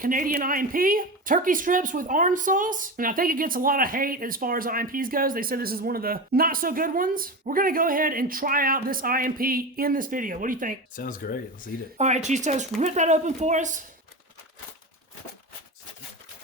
Canadian IMP, turkey strips with orange sauce. And I think it gets a lot of hate as far as IMPs goes. They said this is one of the not so good ones. We're gonna go ahead and try out this IMP in this video. What do you think? Sounds great. Let's eat it. All right, Cheese Toast, rip that open for us.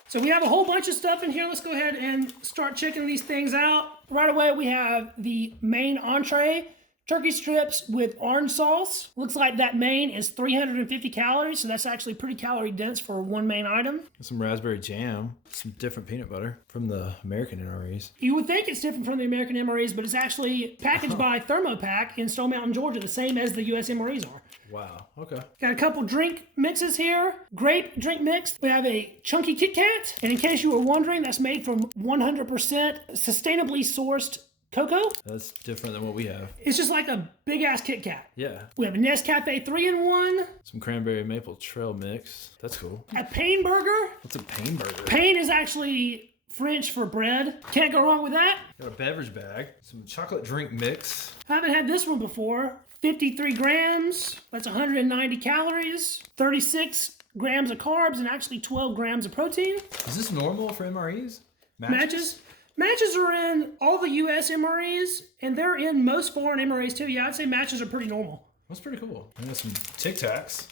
So we have a whole bunch of stuff in here. Let's go ahead and start checking these things out. Right away, we have the main entree, turkey strips with orange sauce. Looks like that main is 350 calories, so that's actually pretty calorie dense for one main item. Some raspberry jam, some different peanut butter from the American MREs. You would think it's different from the American MREs, but it's actually packaged by Thermopack in Stone Mountain, Georgia, the same as the US MREs are. Wow, okay. Got a couple drink mixes here. Grape drink mix. We have a chunky Kit Kat. And in case you were wondering, that's made from 100% sustainably sourced cocoa. That's different than what we have. It's just like a big ass Kit Kat. Yeah. We have a Nescafe 3-in-1. Some cranberry maple trail mix. That's cool. A Pain burger. What's a Pain burger? Pain is actually French for bread. Can't go wrong with that. Got a beverage bag. Some chocolate drink mix. I haven't had this one before. 53 grams. That's 190 calories. 36 grams of carbs and actually 12 grams of protein. Is this normal for MREs? Matches are in all the US MREs, and they're in most foreign MREs too. Yeah, I'd say matches are pretty normal. That's pretty cool. I got some Tic Tacs.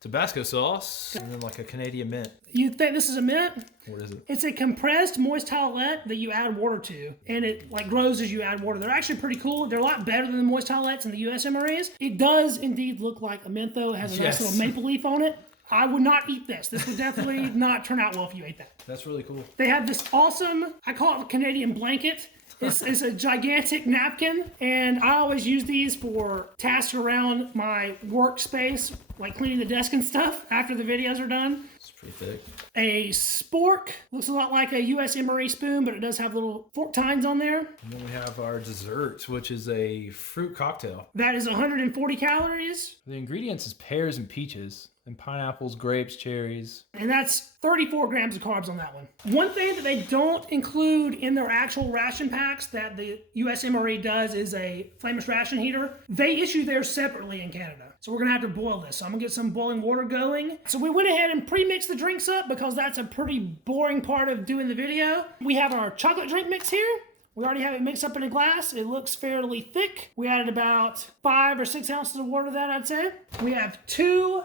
Tabasco sauce, and then like a Canadian mint. You think this is a mint? What is it? It's a compressed moist towelette that you add water to, and it like grows as you add water. They're actually pretty cool. They're a lot better than the moist towelettes in the US MREs. It does indeed look like a mint though. It has a nice little maple leaf on it. I would not eat this. This would definitely not turn out well if you ate that. That's really cool. They have this awesome, I call it a Canadian blanket. It's a gigantic napkin, and I always use these for tasks around my workspace, like cleaning the desk and stuff after the videos are done. It's pretty thick. A spork. Looks a lot like a US MRE spoon, but it does have little fork tines on there. And then we have our dessert, which is a fruit cocktail. That is 140 calories. The ingredients is pears and peaches, and pineapples, grapes, cherries. And that's 34 grams of carbs on that one. One thing that they don't include in their actual ration packs that the US MRE does is a flameless ration heater. They issue theirs separately in Canada. So we're gonna have to boil this. So I'm gonna get some boiling water going. So we went ahead and pre-mixed the drinks up because that's a pretty boring part of doing the video. We have our chocolate drink mix here. We already have it mixed up in a glass. It looks fairly thick. We added about 5 or 6 ounces of water to that, I'd say. We have 2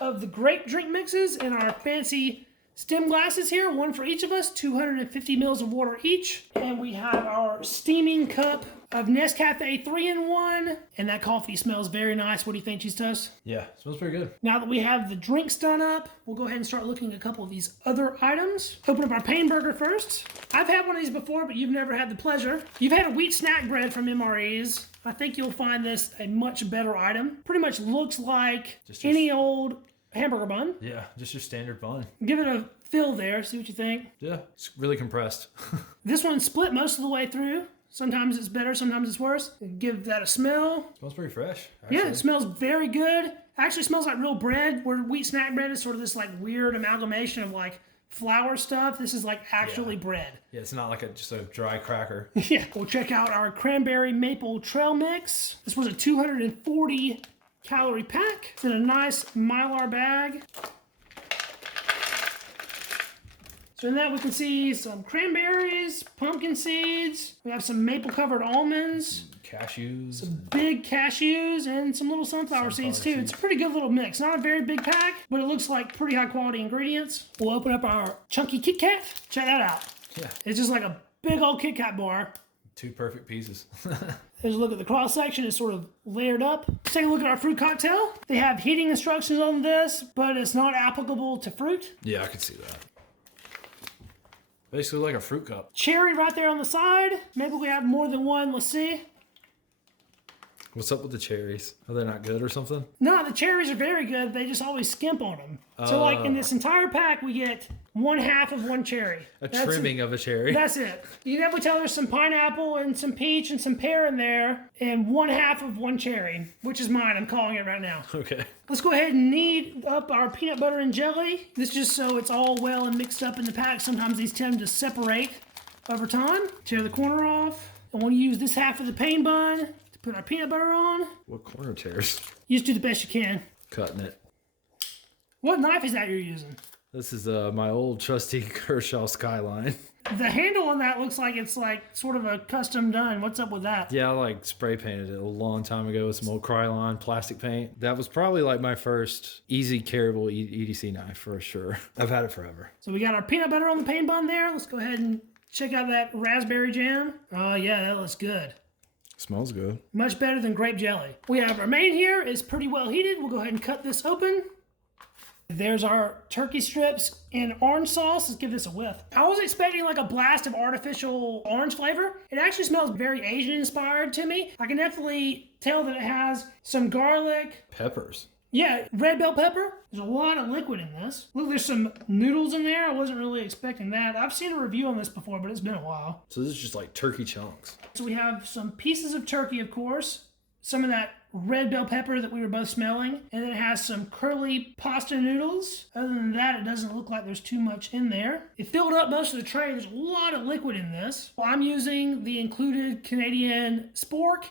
of the grape drink mixes in our fancy stem glasses here, one for each of us, 250 mils of water each. And we have our steaming cup of Nescafe 3-in-1, and that coffee smells very nice. What do you think, Cheese Toast? Yeah, smells pretty good. Now that we have the drinks done up, we'll go ahead and start looking at a couple of these other items. Open up our Pain burger first. I've had one of these before, but you've never had the pleasure. You've had a wheat snack bread from MREs. I think you'll find this a much better item. Pretty much looks like any old hamburger bun. Yeah, just your standard bun. Give it a fill there, see what you think. Yeah, it's really compressed. This one's split most of the way through. Sometimes it's better, sometimes it's worse. Give that a smell. Smells pretty fresh, actually. Yeah, it smells very good. Actually smells like real bread, where wheat snack bread is sort of this like weird amalgamation of like flour stuff. This is like actually bread. Yeah, it's not like just a dry cracker. Yeah. We'll check out our cranberry maple trail mix. This was a 240 calorie pack. It's in a nice Mylar bag. So in that we can see some cranberries, pumpkin seeds. We have some maple covered almonds. Cashews. Some big cashews and some little sunflower seeds too. It's a pretty good little mix. Not a very big pack, but it looks like pretty high quality ingredients. We'll open up our chunky Kit Kat. Check that out. Yeah. It's just like a big old Kit Kat bar. 2 perfect pieces. There's a look at the cross section. It's sort of layered up. Let's take a look at our fruit cocktail. They have heating instructions on this, but it's not applicable to fruit. Yeah, I can see that. Basically like a fruit cup. Cherry right there on the side. Maybe we have more than one. Let's see. What's up with the cherries? Are they not good or something? No, the cherries are very good. They just always skimp on them. So like in this entire pack, we get 1/2 of one cherry. That's trimming of a cherry. That's it. You can definitely tell there's some pineapple and some peach and some pear in there, and 1/2 of one cherry, which is mine. I'm calling it right now. Okay. Let's go ahead and knead up our peanut butter and jelly. This just so it's all well and mixed up in the pack. Sometimes these tend to separate over time. Tear the corner off. And we'll use this half of the pain bun to put our peanut butter on. What corner tears? You just do the best you can. Cutting it. What knife is that you're using? This is my old trusty Kershaw Skyline. The handle on that looks like it's like sort of a custom done. What's up with that? Yeah, I like spray painted it a long time ago with some old Krylon plastic paint. That was probably like my first easy carryable EDC knife for sure. I've had it forever. So we got our peanut butter on the pain bun there. Let's go ahead and check out that raspberry jam. Oh yeah, that looks good. Smells good. Much better than grape jelly. We have our main here. It's pretty well heated. We'll go ahead and cut this open. There's our turkey strips in orange sauce. Let's give this a whiff. I was expecting like a blast of artificial orange flavor. It actually smells very Asian inspired to me. I can definitely tell that it has some garlic. Peppers. Yeah, red bell pepper. There's a lot of liquid in this. Look, there's some noodles in there. I wasn't really expecting that. I've seen a review on this before, but it's been a while. So this is just like turkey chunks. So we have some pieces of turkey, of course. Some of that red bell pepper that we were both smelling. And then it has some curly pasta noodles. Other than that, it doesn't look like there's too much in there. It filled up most of the tray. There's a lot of liquid in this. Well, I'm using the included Canadian spork.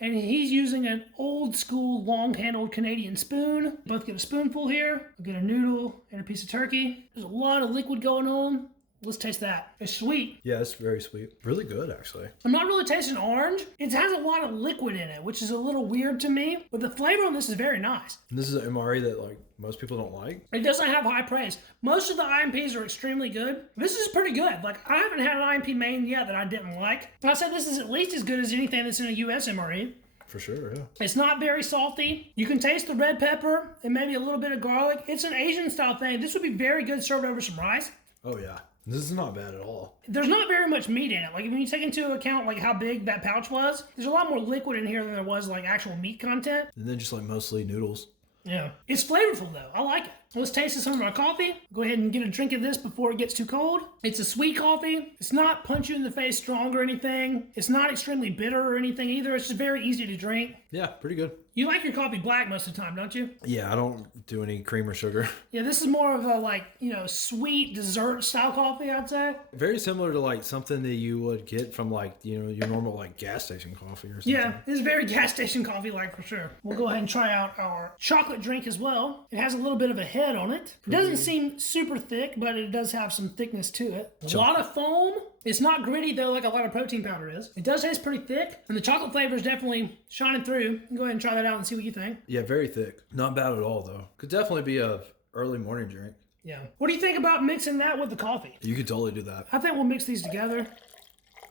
And he's using an old school long-handled Canadian spoon. Both get a spoonful here. We'll get a noodle and a piece of turkey. There's a lot of liquid going on. Let's taste that. It's sweet. Yeah, it's very sweet. Really good, actually. I'm not really tasting orange. It has a lot of liquid in it, which is a little weird to me. But the flavor on this is very nice. And this is an MRE that like most people don't like. It doesn't have high praise. Most of the IMPs are extremely good. This is pretty good. Like, I haven't had an IMP main yet that I didn't like. But I said this is at least as good as anything that's in a US MRE. For sure, yeah. It's not very salty. You can taste the red pepper and maybe a little bit of garlic. It's an Asian style thing. This would be very good served over some rice. Oh yeah. This is not bad at all. There's not very much meat in it. Like, when you take into account like how big that pouch was, there's a lot more liquid in here than there was like actual meat content. And then just like mostly noodles. Yeah. It's flavorful though. I like it. Let's taste some of our coffee. Go ahead and get a drink of this before it gets too cold. It's a sweet coffee. It's not punch you in the face strong or anything. It's not extremely bitter or anything either. It's just very easy to drink. Yeah, pretty good. You like your coffee black most of the time, don't you? Yeah, I don't do any cream or sugar. Yeah, this is more of a like, sweet dessert style coffee, I'd say. Very similar to like something that you would get from like, your normal like gas station coffee or something. Yeah, it's very gas station coffee like for sure. We'll go ahead and try out our chocolate drink as well. It has a little bit of a head on it. It doesn't seem super thick, but it does have some thickness to it. A lot of foam. It's not gritty though like a lot of protein powder is. It does taste pretty thick, and the chocolate flavor is definitely shining through. Go ahead and try that out and see what you think. Yeah, very thick. Not bad at all though. Could definitely be a early morning drink. Yeah. What do you think about mixing that with the coffee? You could totally do that. I think we'll mix these together.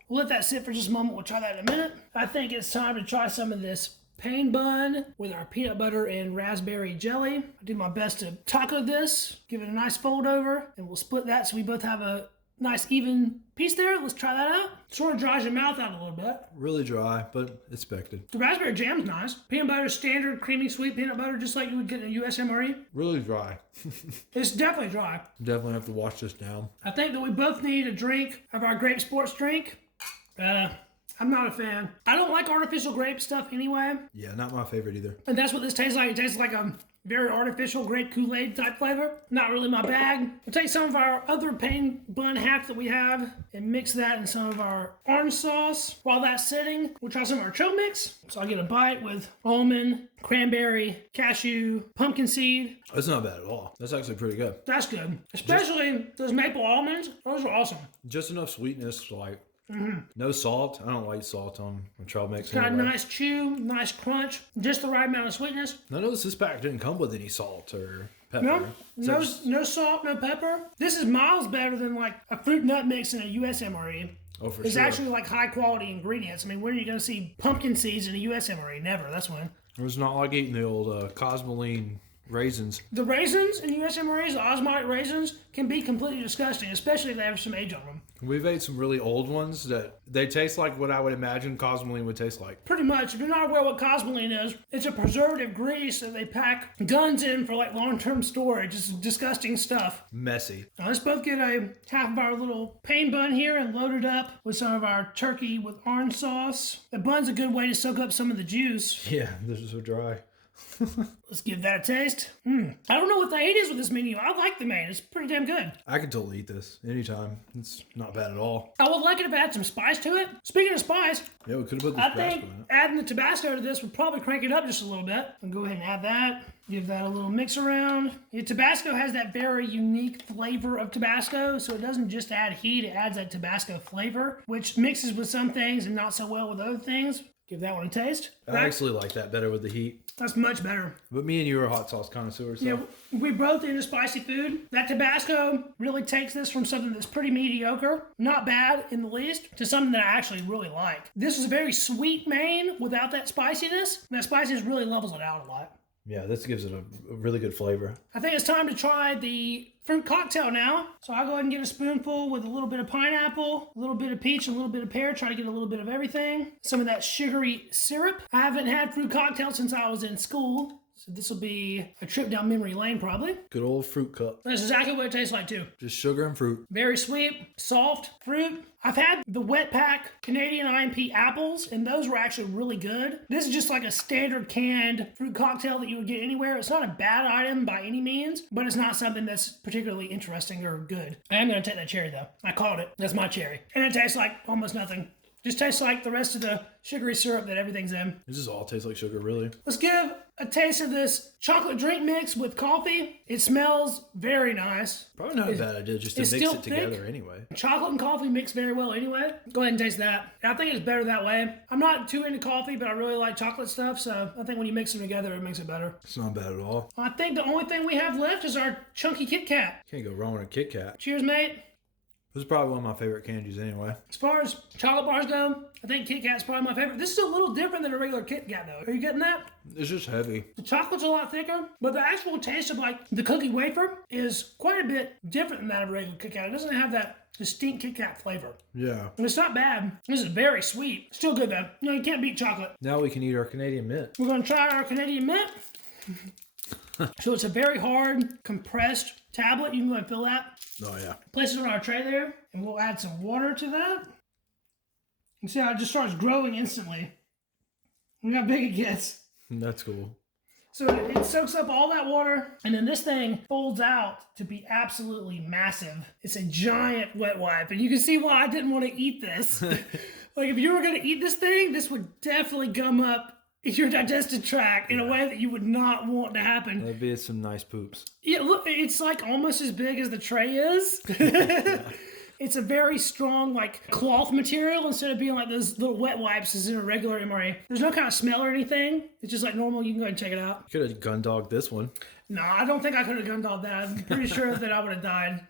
We'll let that sit for just a moment. We'll try that in a minute. I think it's time to try some of this pain bun with our peanut butter and raspberry jelly. I do my best to taco this, give it a nice fold over, and we'll split that so we both have a nice even piece there. Let's try that out. Sort of dries your mouth out a little bit. Really dry, but expected. The raspberry jam's nice. Peanut butter, standard, creamy, sweet peanut butter, just like you would get in a US MRE. Really dry. It's definitely dry. Definitely have to wash this down. I think that we both need a drink of our grape sports drink. I'm not a fan. I don't like artificial grape stuff anyway. Yeah, not my favorite either. And that's what this tastes like. It tastes like a very artificial grape Kool-Aid type flavor. Not really my bag. We'll take some of our other pain bun hack that we have and mix that in some of our orange sauce. While that's sitting, we'll try some of our trail mix. So I'll get a bite with almond, cranberry, cashew, pumpkin seed. That's not bad at all. That's actually pretty good. That's good. Especially those maple almonds. Those are awesome. Just enough sweetness to like, no salt. I don't like salt on trail mix. Got anyway. a nice chew, nice crunch, just the right amount of sweetness. I noticed this pack didn't come with any salt or pepper. No salt, no pepper. This is miles better than like a fruit nut mix in a US MRE. Oh, for It's sure. actually like high quality ingredients. I mean, when are you going to see pumpkin seeds in a US MRE? Never. That's when. It's not like eating the old Cosmoline raisins. The raisins in US MREs, the osmotic raisins, can be completely disgusting, especially if they have some age on them. We've ate some really old ones that they taste like what I would imagine Cosmoline would taste like. Pretty much. If you're not aware what Cosmoline is, it's a preservative grease that they pack guns in for like long-term storage. It's disgusting stuff. Messy. Now let's both get a half of our little pain bun here and load it up with some of our turkey with orange sauce. The bun's a good way to soak up some of the juice. Yeah, this is so dry. Let's give that a taste. I don't know what the hate is with this menu. I like the main. It's pretty damn good. I could totally eat this anytime. It's not bad at all. I would like it if it had some spice to it. Speaking of spice, Yeah, we could have put the I Tabasco think in it. adding the Tabasco to this would probably crank it up just a little bit. I'll go ahead and add that. Give that a little mix around. Yeah, Tabasco has that very unique flavor of Tabasco, so it doesn't just add heat, it adds that Tabasco flavor, which mixes with some things and not so well with other things. Give that one a taste. I actually like that better with the heat. That's much better. But me and you are hot sauce connoisseurs. So. Yeah, we both into spicy food. That Tabasco really takes this from something that's pretty mediocre, not bad in the least, to something that I actually really like. This is a very sweet main without that spiciness. And that spiciness really levels it out a lot. Yeah, this gives it a really good flavor. I think it's time to try the fruit cocktail now. So I'll go ahead and get a spoonful with a little bit of pineapple, a little bit of peach, and a little bit of pear. Try to get a little bit of everything. Some of that sugary syrup. I haven't had fruit cocktail since I was in school. So this will be a trip down memory lane probably. Good old fruit cup. That's exactly what it tastes like too. Just sugar and fruit. Very sweet, soft fruit. I've had the wet pack Canadian IMP apples, and those were actually really good. This is just like a standard canned fruit cocktail that you would get anywhere. It's not a bad item by any means, but it's not something that's particularly interesting or good. I am going to take that cherry though. I called it. That's my cherry. And it tastes like almost nothing. Just tastes like the rest of the sugary syrup that everything's in. This just all tastes like sugar, really. Let's give a taste of this chocolate drink mix with coffee. It smells very nice. Probably not a bad idea just to it's mix still it together anyway. Chocolate and coffee mix very well anyway. Go ahead and taste that. I think it's better that way. I'm not too into coffee, but I really like chocolate stuff, so I think when you mix them together, it makes it better. It's not bad at all. I think the only thing we have left is our chunky Kit Kat. Can't go wrong with a Kit Kat. Cheers, mate. This is probably one of my favorite candies anyway. As far as chocolate bars go, I think Kit Kat's probably my favorite. This is a little different than a regular Kit Kat though. Are you getting that? It's just heavy. The chocolate's a lot thicker, but the actual taste of like the cookie wafer is quite a bit different than that of a regular Kit Kat. It doesn't have that distinct Kit Kat flavor. Yeah. And it's not bad. This is very sweet. Still good though. You know, you can't beat chocolate. Now we can eat our Canadian mint. We're going to try our Canadian mint. So it's a very hard, compressed tablet. You can go ahead and fill that. Oh, yeah. Place it on our tray there, and we'll add some water to that. You see how it just starts growing instantly. Look how big it gets. That's cool. So it soaks up all that water, and then this thing folds out to be absolutely massive. It's a giant wet wipe, and you can see why I didn't want to eat this. Like, if you were going to eat this thing, this would definitely gum up your digestive tract in a way that you would not want to happen. That'd be some nice poops. Yeah, look, it's like almost as big as the tray is. It's a very strong, like, cloth material instead of being like those little wet wipes as in a regular MRE. There's no kind of smell or anything. It's just like normal. You can go ahead and check it out. Could have gun dogged this one. No, I don't think I could have gun dogged that. I'm pretty sure that I would have died.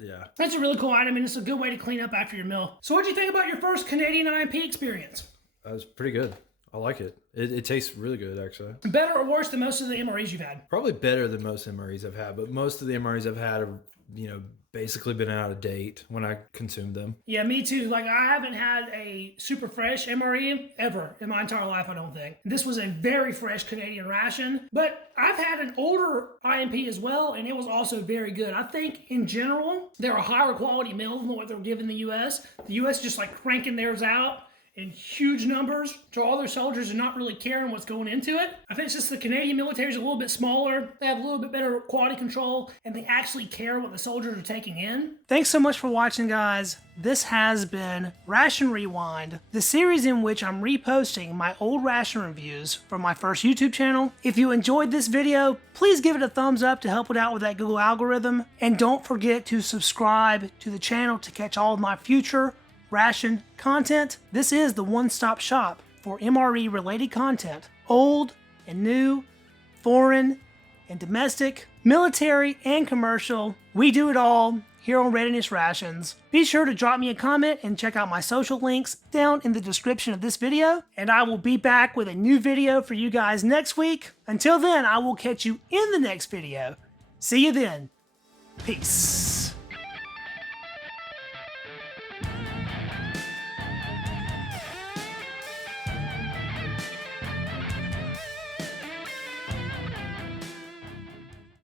Yeah. That's a really cool item, and it's a good way to clean up after your meal. So what'd you think about your first Canadian IMP experience? That was pretty good. I like it. It tastes really good, actually. Better or worse than most of the MREs you've had? Probably better than most MREs I've had, but most of the MREs I've had have, basically been out of date when I consumed them. Yeah, me too. Like, I haven't had a super fresh MRE ever in my entire life, I don't think. This was a very fresh Canadian ration, but I've had an older IMP as well, and it was also very good. I think, in general, they're a higher quality meal than what they're giving the U.S. The U.S. just, like, cranking theirs out in huge numbers to all their soldiers and not really caring what's going into it. I think it's just the Canadian military is a little bit smaller, they have a little bit better quality control, and they actually care what the soldiers are taking in. Thanks so much for watching, guys. This has been Ration Rewind, the series in which I'm reposting my old ration reviews from my first YouTube channel. If you enjoyed this video, please give it a thumbs up to help it out with that Google algorithm, and don't forget to subscribe to the channel to catch all of my future ration content. This is the one-stop shop for MRE related content, old and new, foreign and domestic, military and commercial. We do it all here on Readiness Rations. Be sure to drop me a comment and check out my social links down in the description of this video, and I will be back with a new video for you guys next week. Until then, I will catch you in the next video. See you then. Peace.